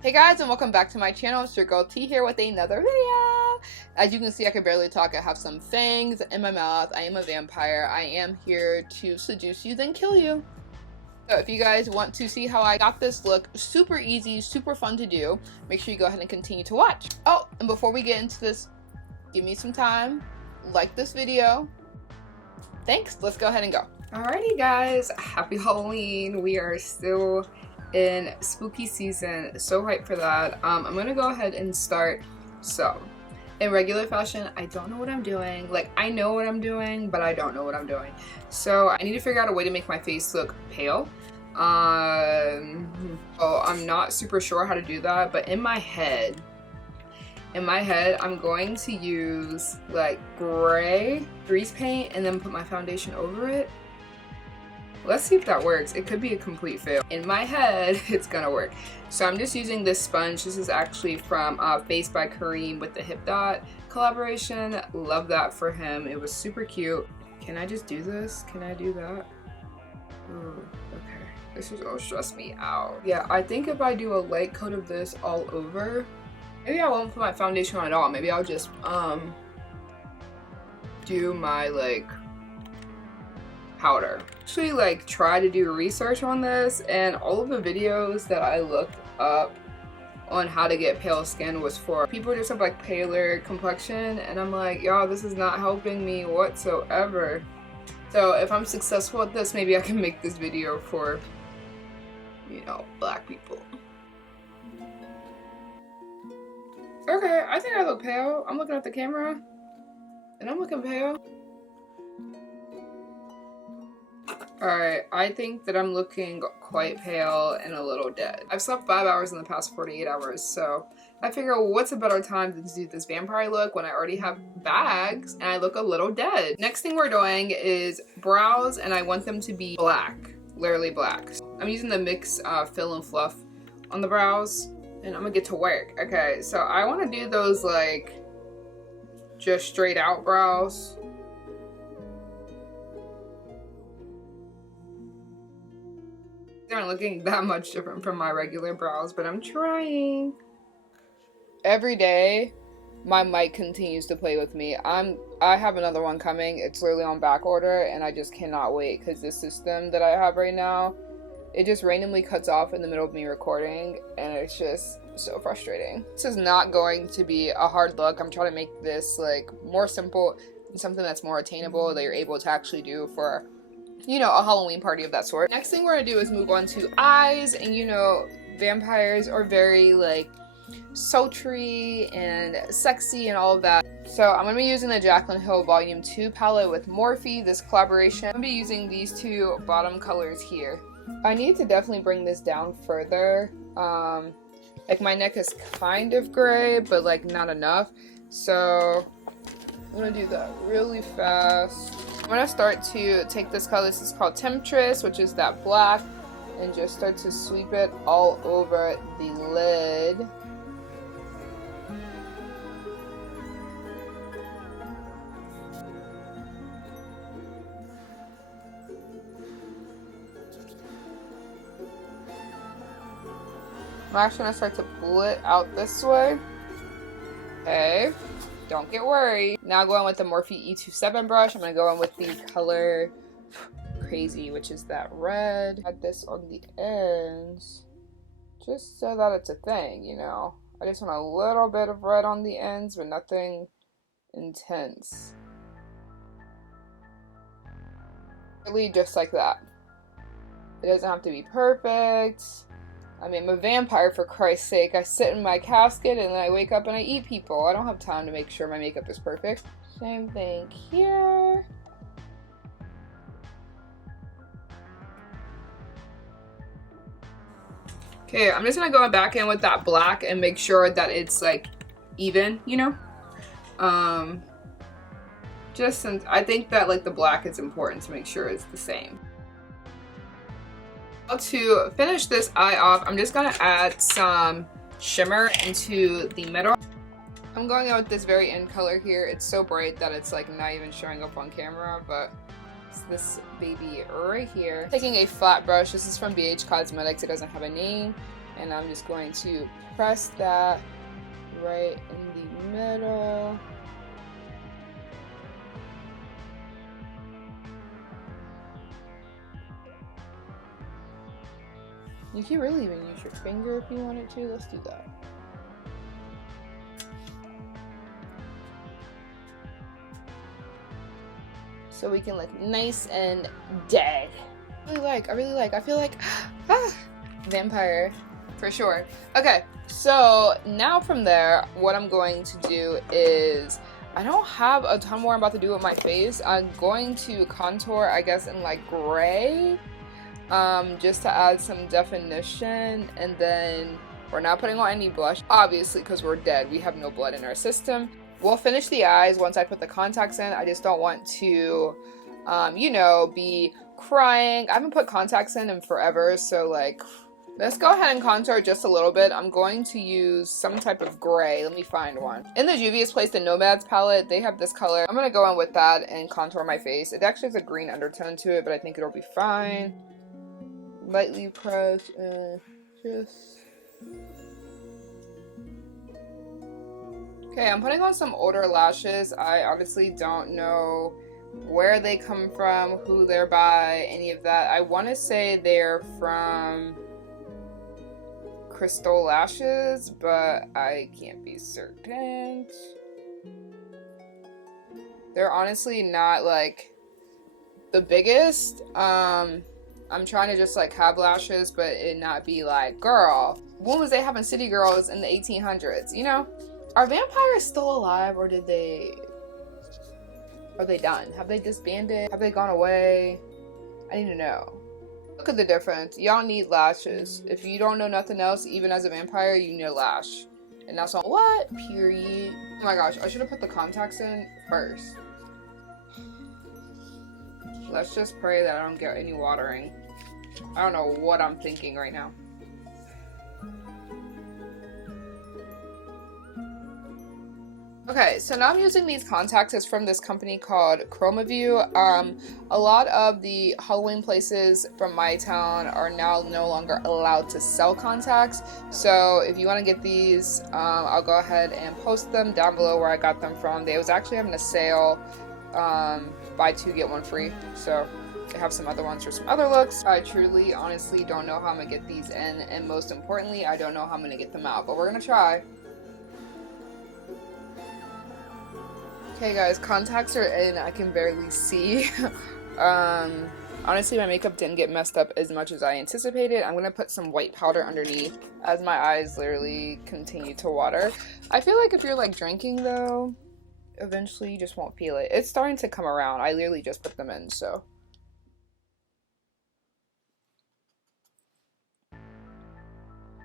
Hey guys, and welcome back to my channel. It's your girl T here with another video. As you can see, I can barely talk. I have some fangs in my mouth. I am a vampire. I am here to seduce you, then kill you. So if you guys want to see how I got this look, super easy, super fun to do, make sure you go ahead and continue to watch. Oh, and before we get into this, give me some time, like this video. Thanks, let's go ahead and go. Alrighty guys, happy Halloween. We are still in spooky season, so hyped for that. I'm gonna go ahead and start. So in regular fashion, I don't know what I'm doing. Like, I know what I'm doing, but I don't know what I'm doing. So I need to figure out a way to make my face look pale. So I'm not super sure how to do that, but in my head, I'm going to use like gray grease paint and then put my foundation over it. Let's see if that works. It could be a complete fail. In my head, it's gonna work. So I'm just using this sponge. This is actually from Face by Kareem with the Hip Dot collaboration. Love that for him. It was super cute. Can I just do this? Can I do that? Ooh, okay. This is gonna stress me out. Yeah, I think if I do a light coat of this all over, maybe I won't put my foundation on at all. Maybe I'll just do my like powder. Actually, like, try to do research on this, and all of the videos that I looked up on how to get pale skin was for people who just have like paler complexion, and I'm like, y'all, this is not helping me whatsoever. So if I'm successful at this, maybe I can make this video for, you know, black people. Okay, I think I look pale. I'm looking at the camera and I'm looking pale. Alright, I think that I'm looking quite pale and a little dead. I've slept 5 hours in the past 48 hours, so I figure what's a better time than to do this vampire look when I already have bags and I look a little dead. Next thing we're doing is brows, and I want them to be black, literally black. I'm using the mix fill and fluff on the brows, and I'm gonna get to work. Okay, so I want to do those like just straight out brows. They aren't looking that much different from my regular brows, but I'm trying. Every day, my mic continues to play with me. I have another one coming. It's literally on back order, and I just cannot wait because this system that I have right now, it just randomly cuts off in the middle of me recording, and it's just so frustrating. This is not going to be a hard look. I'm trying to make this like more simple and something that's more attainable that you're able to actually do for, you know, a Halloween party of that sort. Next thing we're gonna do is move on to eyes, and you know, vampires are very like sultry and sexy and all of that. So I'm gonna be using the Jaclyn Hill Volume 2 palette with Morphe, this collaboration. I'm gonna be using these two bottom colors here. I need to definitely bring this down further. Like, my neck is kind of gray, but like not enough. So I'm gonna do that really fast. I'm gonna start to take this color. This is called Temptress, which is that black, and just start to sweep it all over the lid. I'm actually gonna start to pull it out this way. Okay. Don't get worried. Now going with the Morphe E27 brush, I'm going to go in with the color Crazy, which is that red. Add this on the ends, just so that it's a thing, you know. I just want a little bit of red on the ends, but nothing intense. Really just like that. It doesn't have to be perfect. I mean, I'm a vampire, for Christ's sake. I sit in my casket and then I wake up and I eat people. I don't have time to make sure my makeup is perfect. Same thing here. Okay, I'm just gonna go back in with that black and make sure that it's like even, you know? Just since I think that like the black is important to make sure it's the same. To finish this eye off, I'm just gonna add some shimmer into the middle. I'm going out with this very end color here. It's so bright that it's like not even showing up on camera, but it's this baby right here. Taking a flat brush. This is from BH Cosmetics. It doesn't have a name. and I'm just going to press that right in the middle. You can really even use your finger if you wanted to. Let's do that. So we can look nice and dead. I really like, I feel like, vampire, for sure. Okay, so now from there, what I'm going to do is, I don't have a ton more I'm about to do with my face. I'm going to contour, I guess, in like gray, just to add some definition, and then we're not putting on any blush, obviously, because we're dead. We have no blood in our system. We'll finish the eyes once I put the contacts in. I just don't want to, you know, be crying. I haven't put contacts in forever, so like, let's go ahead and contour just a little bit. I'm going to use some type of gray. Let me find one. In the Juvia's Place, the Nomads palette, they have this color. I'm gonna go in with that and contour my face. It actually has a green undertone to it, but I think it'll be fine. Lightly press and just... Okay, I'm putting on some older lashes. I honestly don't know where they come from, who they're by, any of that. I want to say they're from Crystal Lashes, but I can't be certain. They're honestly not like the biggest. I'm trying to just like have lashes, but it not be like, girl, when was they having city girls in the 1800s, you know? Are vampires still alive, or are they done? Have they disbanded? Have they gone away? I need to know. Look at the difference. Y'all need lashes. If you don't know nothing else, even as a vampire, you need a lash. And that's all. What? Period. Oh my gosh, I should have put the contacts in first. Let's just pray that I don't get any watering. I don't know what I'm thinking right now. Okay, so now I'm using these contacts. It's from this company called ChromaView. A lot of the Halloween places from my town are now no longer allowed to sell contacts. So if you want to get these, I'll go ahead and post them down below where I got them from. They was actually having a sale, buy two get one free. So I have some other ones for some other looks. I truly, honestly don't know how I'm gonna get these in, and most importantly, I don't know how I'm gonna get them out, but we're gonna try. Okay guys, contacts are in. I can barely see. Honestly, my makeup didn't get messed up as much as I anticipated. I'm gonna put some white powder underneath as my eyes literally continue to water. I feel like if you're like drinking though, eventually you just won't feel it. It's starting to come around. I literally just put them in, so.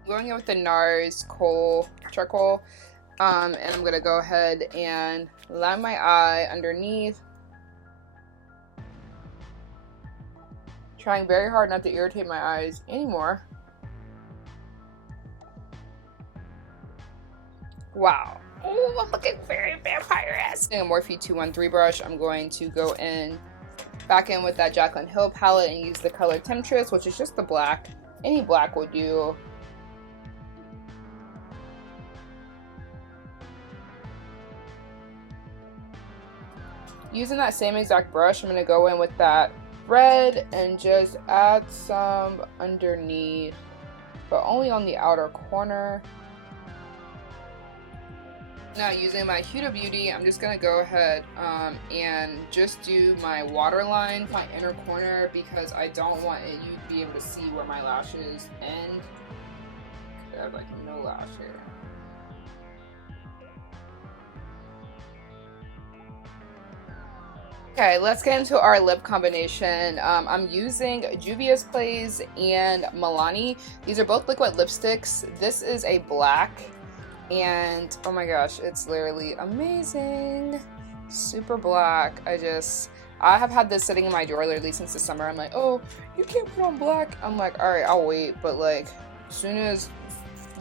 Going in with the NARS Kohl Charcoal. And I'm gonna go ahead and line my eye underneath. Trying very hard not to irritate my eyes anymore. Wow. Oh, I'm looking very vampire-esque. A Morphe 213 brush. I'm going to go in, back in with that Jaclyn Hill palette and use the color Temptress, which is just the black. Any black will do. Using that same exact brush, I'm going to go in with that red and just add some underneath, but only on the outer corner. Now using my Huda Beauty, I'm just going to go ahead and just do my waterline, my inner corner, because I don't want you to be able to see where my lashes end. I have like no lash here. Okay, let's get into our lip combination. I'm using Juvia's Place and Milani. These are both liquid lipsticks. This is a black, and oh my gosh, it's literally amazing. Super black. I have had this sitting in my drawer literally since the summer. I'm like, oh, you can't put on black. I'm like, all right, I'll wait. But like, as soon as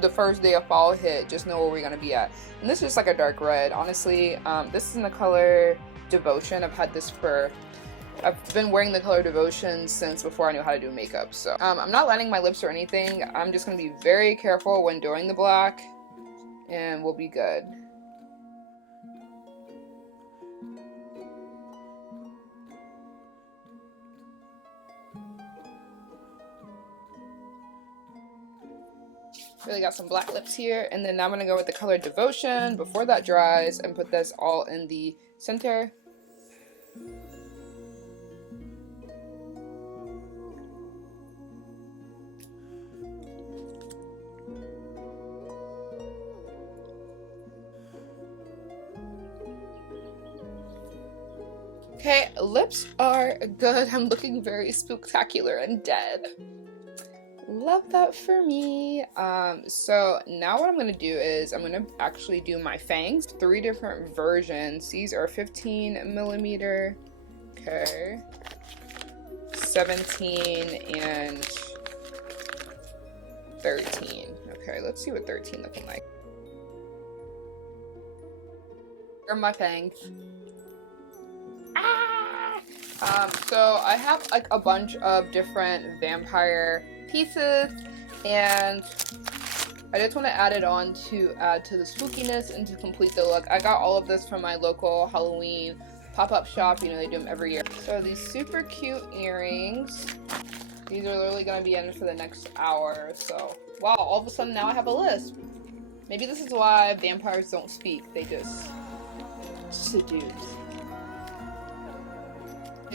the first day of fall hit, just know where we're gonna be at. And this is just like a dark red. Honestly, this is in the color Devotion. I've had this for I've been wearing the color Devotion since before I knew how to do makeup, so I'm not lining my lips or anything. I'm just going to be very careful when doing the black, and we'll be good. Really got some black lips here, and then now I'm going to go with the color Devotion before that dries and put this all in the center. Okay, lips are good. I'm looking very spooktacular and dead. Love that for me. So now what I'm gonna do is I'm gonna actually do my fangs. 3 different versions. These are 15 millimeter, okay, 17 and 13. Okay, let's see what 13 looking like. Here are my fangs. So I have like a bunch of different vampire pieces, and I just want to add it on to add to the spookiness and to complete the look. I got all of this from my local Halloween pop-up shop. You know, they do them every year. So these super cute earrings. These are literally going to be in for the next hour. So wow, all of a sudden now I have a list. Maybe this is why vampires don't speak. They just seduce.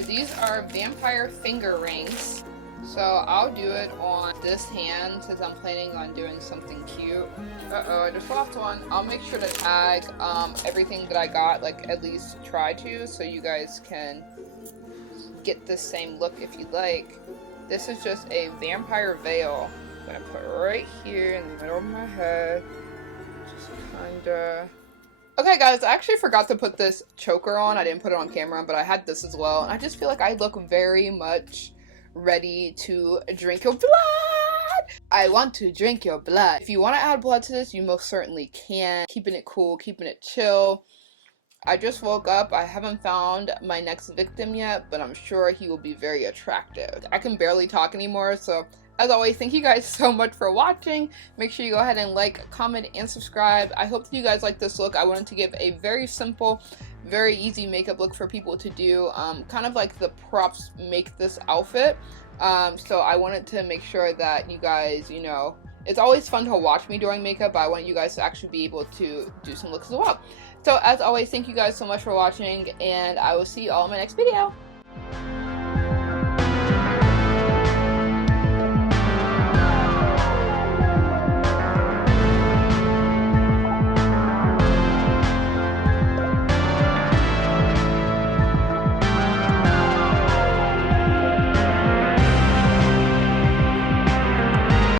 These are vampire finger rings. So I'll do it on this hand since I'm planning on doing something cute. Uh-oh, I just lost one. I'll make sure to tag everything that I got, like at least try to, so you guys can get the same look if you like. This is just a vampire veil. I'm gonna put it right here in the middle of my head. Just kinda... Okay guys, I actually forgot to put this choker on. I didn't put it on camera, but I had this as well. And I just feel like I look very much ready to drink your blood. I want to drink your blood. If you want to add blood to this, you most certainly can. Keeping it cool, keeping it chill. I just woke up. I haven't found my next victim yet, but I'm sure he will be very attractive. I can barely talk anymore, so as always, thank you guys so much for watching. Make sure you go ahead and like, comment, and subscribe. I hope that you guys like this look. I wanted to give a very simple, very easy makeup look for people to do. Kind of like the props make this outfit. So I wanted to make sure that you guys, you know, it's always fun to watch me doing makeup, but I want you guys to actually be able to do some looks as well. So as always, thank you guys so much for watching, and I will see you all in my next video.